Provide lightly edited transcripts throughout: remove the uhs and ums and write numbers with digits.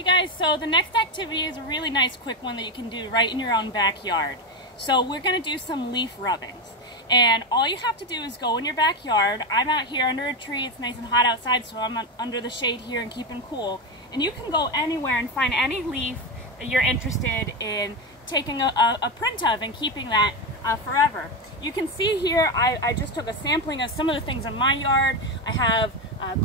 Hey guys, so the next activity is a really nice quick one that you can do right in your own backyard. So we're going to do some leaf rubbings. And all you have to do is go in your backyard. I'm out here under a tree. It's nice and hot outside, so I'm under the shade here and keeping cool. And you can go anywhere and find any leaf that you're interested in taking a print of and keeping that forever. You can see here I just took a sampling of some of the things in my yard. I have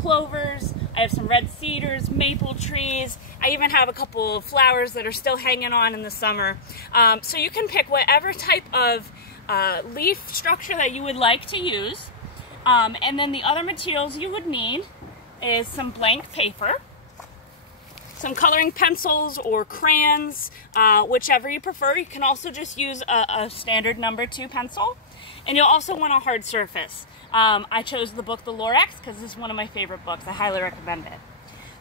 clovers, I have some red cedars, maple trees. I even have a couple of flowers that are still hanging on in the summer. So you can pick whatever type of leaf structure that you would like to use. And then the other materials you would need is some blank paper, some coloring pencils or crayons, whichever you prefer. You can also just use a standard number 2 pencil. And you'll also want a hard surface. I chose the book The Lorax because this is one of my favorite books. I highly recommend it.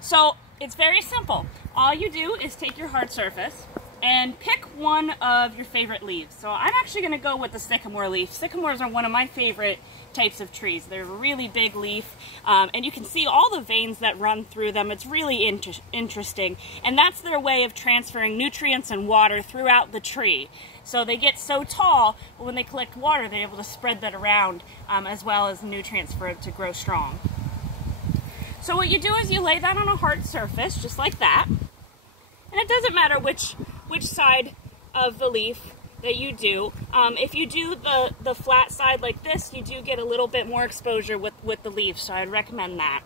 So it's very simple. All you do is take your hard surface and pick one of your favorite leaves. So I'm actually going to go with the sycamore leaf. Sycamores are one of my favorite types of trees. They're a really big leaf, and you can see all the veins that run through them. It's really interesting, and that's their way of transferring nutrients and water throughout the tree. So they get so tall, but when they collect water, they're able to spread that around as well as nutrients for it to grow strong. So what you do is you lay that on a hard surface, just like that, and it doesn't matter which side of the leaf that you do. If you do the flat side like this, you do get a little bit more exposure with the leaf, so I'd recommend that.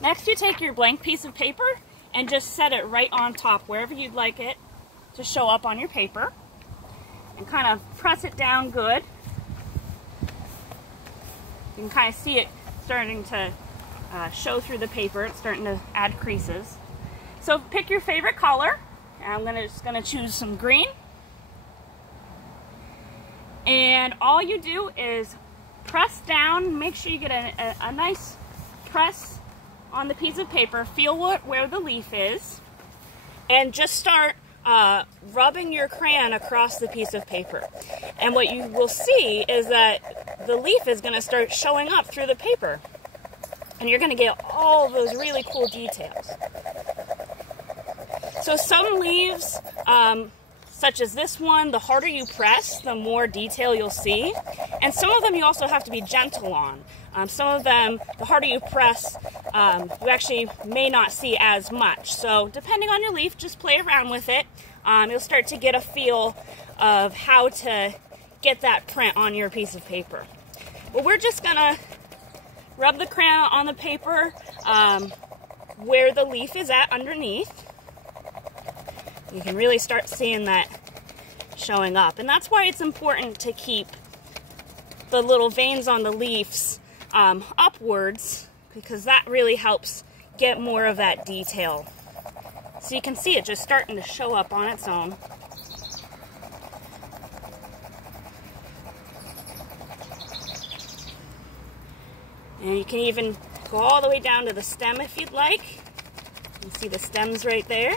Next, you take your blank piece of paper and just set it right on top, wherever you'd like it to show up on your paper, and kind of press it down good. You can kind of see it starting to show through the paper. It's starting to add creases. So pick your favorite color. I'm just gonna choose some green. And all you do is press down, make sure you get a nice press on the piece of paper, feel where the leaf is, and just start rubbing your crayon across the piece of paper. And what you will see is that the leaf is going to start showing up through the paper. And you're going to get all those really cool details. So some leaves, such as this one, the harder you press, the more detail you'll see. And some of them you also have to be gentle on. Some of them, the harder you press, you actually may not see as much. So depending on your leaf, just play around with it. You'll start to get a feel of how to get that print on your piece of paper. Well, we're just gonna rub the crayon on the paper where the leaf is at underneath. You can really start seeing that showing up. And that's why it's important to keep the little veins on the leaves upwards, because that really helps get more of that detail. So you can see it just starting to show up on its own. And you can even go all the way down to the stem if you'd like. You can see the stems right there.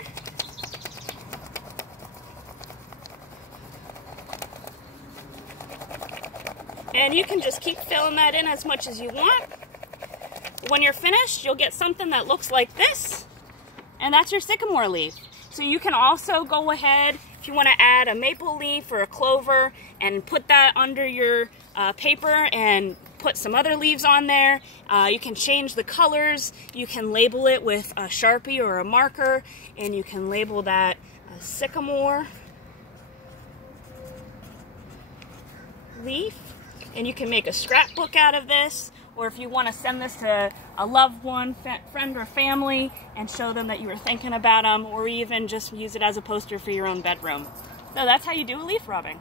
And you can just keep filling that in as much as you want. When you're finished, you'll get something that looks like this, and that's your sycamore leaf. So you can also go ahead, if you want to add a maple leaf or a clover, and put that under your paper and put some other leaves on there. You can change the colors. You can label it with a Sharpie or a marker, and you can label that sycamore leaf. And you can make a scrapbook out of this, or if you want to send this to a loved one, friend or family, and show them that you were thinking about them, or even just use it as a poster for your own bedroom. So that's how you do a leaf rubbing.